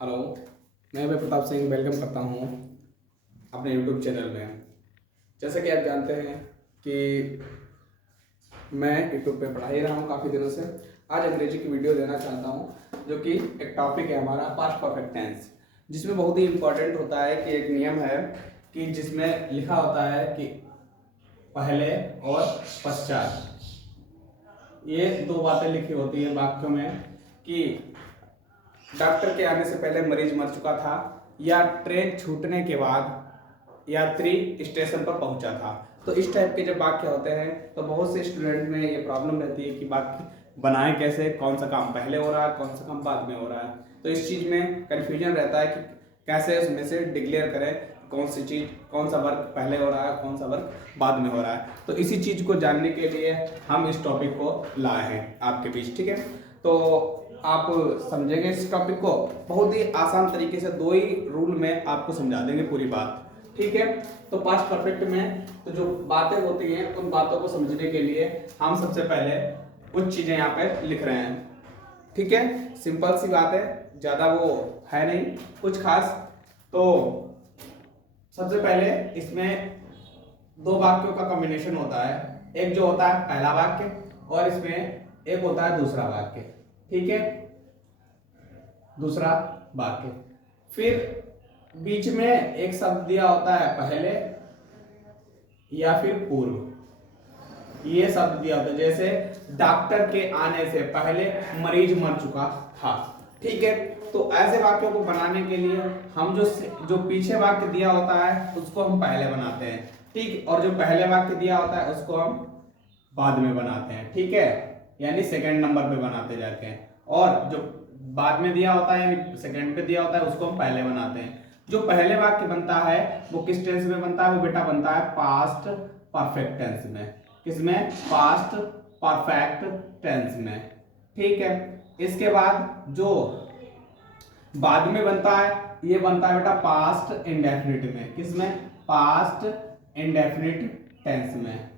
Hello, मैं भाई Pratap Singh welcome करता हूँ अपने यूट्यूब चैनल में। जैसा कि आप जानते हैं कि मैं यूट्यूब पे पढ़ा ही रहा हूँ काफ़ी दिनों से। आज अंग्रेजी की वीडियो देना चाहता हूँ, जो कि एक टॉपिक है हमारा पास्ट परफेक्ट टेंस, जिसमें बहुत ही इम्पोर्टेंट होता है कि एक नियम है कि जिसमें लिखा होता है कि पहले और पश्चात, ये दो बातें लिखी होती है वाक्यों में कि डॉक्टर के आने से पहले मरीज मर चुका था या ट्रेन छूटने के बाद यात्री स्टेशन पर पहुंचा था। तो इस टाइप के जब वाक्य होते हैं तो बहुत से स्टूडेंट में ये प्रॉब्लम रहती है कि वाक्य बनाएं कैसे, कौन सा काम पहले हो रहा है, कौन सा काम बाद में हो रहा है। तो इस चीज़ में कन्फ्यूजन रहता है कि कैसे उसमें से डिक्लेयर करें कौन सी चीज़, कौन सा वर्क पहले हो रहा है, कौन सा वर्क बाद में हो रहा है। तो इसी चीज़ को जानने के लिए हम इस टॉपिक को लाए हैं आपके बीच, ठीक है। तो आप समझेंगे इस टॉपिक को बहुत ही आसान तरीके से, दो ही रूल में आपको समझा देंगे पूरी बात, ठीक है। तो पास्ट परफेक्ट में तो जो बातें होती हैं उन बातों को समझने के लिए हम सबसे पहले कुछ चीजें यहाँ पे लिख रहे हैं, ठीक है। सिंपल सी बात है, ज्यादा वो है नहीं कुछ खास। तो सबसे पहले इसमें दो वाक्यों का कॉम्बिनेशन होता है, एक जो होता है पहला वाक्य और इसमें एक होता है दूसरा वाक्य, ठीक है। दूसरा वाक्य, फिर बीच में एक शब्द दिया होता है पहले या फिर पूर्व, ये शब्द दिया होता है। जैसे डॉक्टर के आने से पहले मरीज मर चुका था, ठीक है। तो ऐसे वाक्यों को बनाने के लिए हम जो पीछे वाक्य दिया होता है उसको हम पहले बनाते हैं, ठीक, और जो पहले वाक्य दिया होता है उसको हम बाद में बनाते हैं, ठीक है, यानी सेकंड नंबर पे बनाते जाते हैं। और जो बाद में दिया होता है यानी सेकंड पे दिया होता है उसको हम पहले बनाते हैं। जो पहले वाक्य बनता है वो किस टेंस में बनता है? वो बेटा बनता है पास्ट परफेक्ट टेंस में। किसमें? पास्ट परफेक्ट टेंस में, ठीक है। इसके बाद जो बाद में बनता है ये बनता है बेटा पास्ट इंडेफिनिट में। किसमें? पास्ट इंडेफिनिट टेंस में,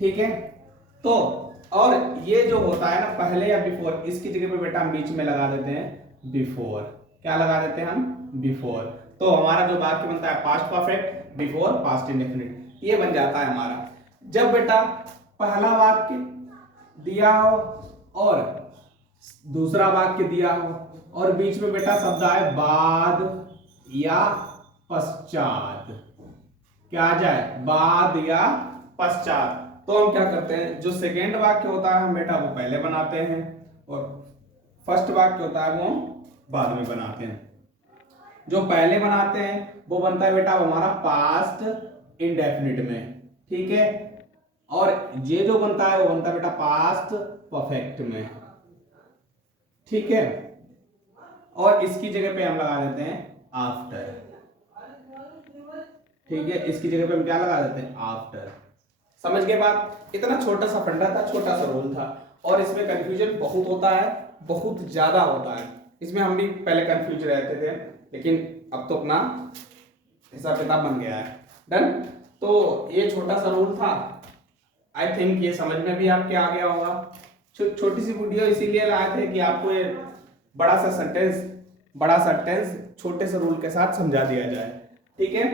ठीक है। तो और ये जो होता है ना पहले या बिफोर, इसकी जगह पे बेटा हम बीच में लगा देते हैं बिफोर। क्या लगा देते हैं हम? बिफोर। तो हमारा जो वाक्य बनता है past perfect before past indefinite, ये बन जाता है हमारा। जब बेटा पहला वाक्य दिया हो और दूसरा वाक्य दिया हो और बीच में बेटा शब्द आए बाद या पश्चात, क्या आ जाए? बाद या पश्चात, तो हम क्या करते हैं, जो सेकेंड वाक्य होता है हम बेटा वो पहले बनाते हैं और फर्स्ट वाक्य होता है वो बाद में बनाते हैं। जो पहले बनाते हैं वो बनता है बेटा हमारा पास्ट इंडेफिनिट में, ठीक है। और ये जो बनता है वो बनता है बेटा पास्ट परफेक्ट में, ठीक है। और इसकी जगह पे हम लगा देते हैं आफ्टर, ठीक है। इसकी जगह पे हम क्या लगा देते हैं? आफ्टर। समझ गए बात? इतना छोटा सा फंडा था, छोटा सा रूल था, और इसमें कंफ्यूजन बहुत होता है, बहुत ज्यादा होता है। इसमें हम भी पहले कंफ्यूज रहते थे, लेकिन अब तो अपना हिसाब किताब बन गया है। डन। तो ये छोटा सा रूल था, आई थिंक ये समझ में भी आपके आ गया होगा। छोटी सी वीडियो इसीलिए लाए थे कि आपको ये बड़ा सा टेंस छोटे से रूल के साथ समझा दिया जाए, ठीक है।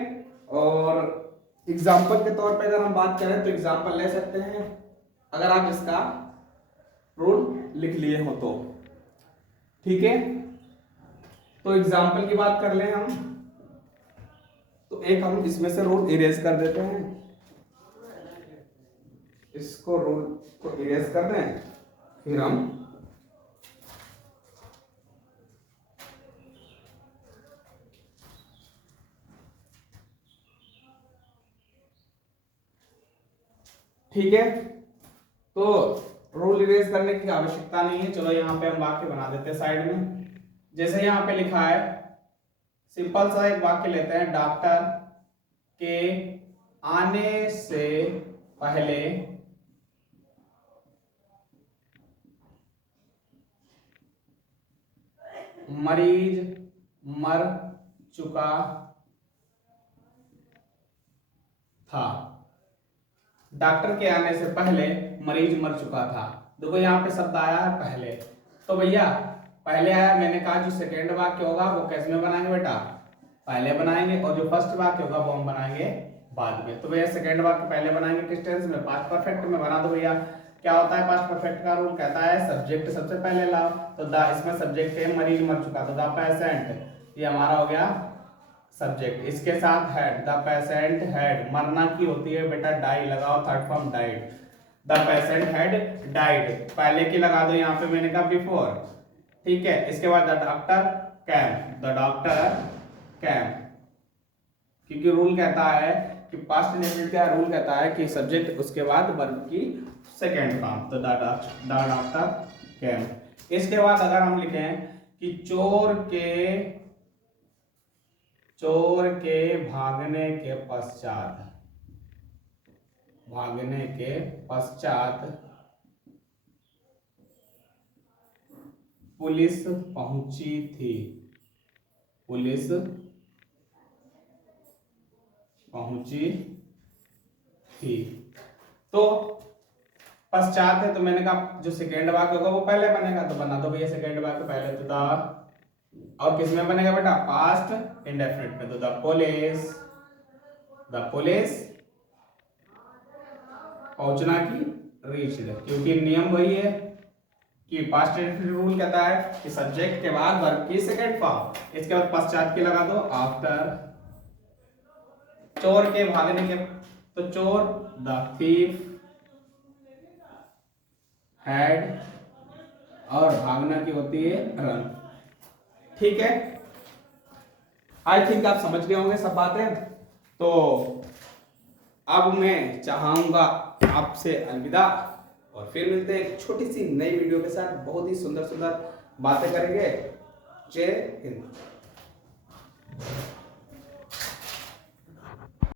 और एग्जाम्पल के तौर पे अगर हम बात करें तो एग्जाम्पल ले सकते हैं, अगर आप इसका रूल लिख लिए हो तो, ठीक है। तो एग्जाम्पल की बात कर लें हम, तो एक हम इसमें से रूल इरेज कर देते हैं, इसको रूल को इरेज कर दें, फिर हम ठीक है। तो रूल इरेज करने की आवश्यकता नहीं है, चलो यहाँ पे हम वाक्य बना देते हैं साइड में। जैसे यहाँ पे लिखा है, सिंपल सा एक वाक्य लेते हैं, डॉक्टर के आने से पहले मरीज मर चुका था। डॉक्टर के आने से पहले मरीज मर चुका था। देखो यहाँ पे शब्द आया है पहले, तो भैया पहले आया, मैंने कहा जो सेकेंड वाक्य होगा वो कैसे में बनाएंगे बेटा, पहले बनाएंगे, और जो फर्स्ट वाक्य होगा वो हम बनाएंगे बाद में। तो भैया सेकेंड वाक्य पहले बनाएंगे किस टेंस में, पास्ट परफेक्ट में। बना दो भैया। क्या होता है पास्ट परफेक्ट का रूल, कहता है सब्जेक्ट सबसे पहले लाओ, तो द, इसमें सब्जेक्ट है मरीज मर चुका, तो द पेशेंट, ये हमारा हो गया सब्जेक्ट, इसके साथ हेड, द पेशेंट हेड, मरना की होती है बेटा डाई, लगाओ third form died, the patient head died, पहले की लगा दो यहाँ पे, मैंने कहा बिफोर, ठीक है। इसके बाद the doctor came, the doctor came, क्योंकि रूल कहता है कि पास्ट इंडेफिनिट का रूल कहता है कि सब्जेक्ट उसके बाद वर्ब की सेकेंड फॉर्म, तो द डॉक्टर कैम। इसके बाद अगर हम लिखें कि चोर के भागने के पश्चात पुलिस पहुंची थी, तो पश्चात है, तो मैंने कहा जो सेकेंड वाक्य होगा वो पहले बनेगा, तो बना दो भैया सेकेंड वाक्य पहले, तो द, और किस में बनेगा बेटा, पास्ट इंडेफिनिट में, तो द पुलिस पहुंचना की रीच्ड, क्योंकि नियम वही है कि पास्ट इंडेफिनिट रूल कहता है कि सब्जेक्ट के बाद वर्ब की सेकेंड फॉर्म, इसके बाद पश्चात की लगा दो आफ्टर, चोर के भागने के, तो चोर द थीफ हैड, और भागना की होती है रन, ठीक है। आई थिंक आप समझ गए होंगे सब बातें। तो अब मैं चाहूंगा आपसे अलविदा, और फिर मिलते हैं एक छोटी सी नई वीडियो के साथ, बहुत ही सुंदर सुंदर बातें करेंगे। जय हिंद।